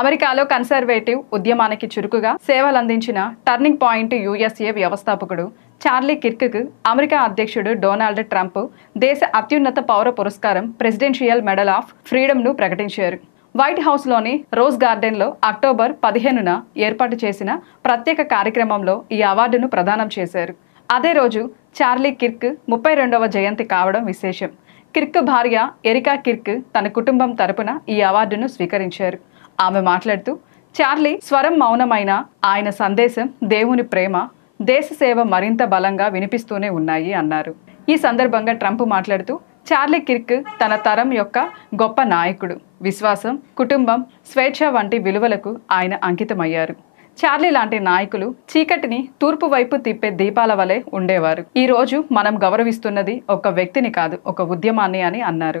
అమెరికాలో కన్సర్వేటివ్ ఉద్యమానికి చురుకుగా సేవలందించిన టర్నింగ్ పాయింట్ యుఎస్ఏ వ్యవస్థాపకుడు చార్లీ కిర్క్కు అమెరికా అధ్యక్షుడు డొనాల్డ్ ట్రంప్ దేశ అత్యున్నత పౌర పురస్కారం ప్రెసిడెన్షియల్ మెడల్ ఆఫ్ ఫ్రీడమ్ను ప్రకటించారు. వైట్ హౌస్లోని రోజ్ గార్డెన్లో అక్టోబర్ 15న ఏర్పాటు చేసిన ప్రత్యేక కార్యక్రమంలో ఈ అవార్డును ప్రదానం చేశారు. అదే రోజు చార్లీ కిర్క్ 32వ జయంతి కావడం విశేషం. కిర్క్ భార్య ఎరికా కిర్క్ తన కుటుంబం తరపున ఈ అవార్డును స్వీకరించారు. ఆమె మాట్లాడుతూ, చార్లీ స్వరం మౌనమైన ఆయన సందేశం, దేవుని ప్రేమ, దేశ సేవ మరింత బలంగా వినిపిస్తూనే ఉన్నాయి అన్నారు. ఈ సందర్భంగా ట్రంప్ మాట్లాడుతూ, చార్లీ కిర్క్ తన తరం యొక్క గొప్ప నాయకుడు, విశ్వాసం, కుటుంబం, స్వేచ్ఛ వంటి విలువలకు ఆయన అంకితమయ్యారు. చార్లీ లాంటి నాయకులు చీకటిని తూర్పు వైపు తిప్పే దీపాల వలె ఉండేవారు. ఈ రోజు మనం గౌరవిస్తున్నది ఒక వ్యక్తిని కాదు, ఒక ఉద్యమాన్ని అని అన్నారు.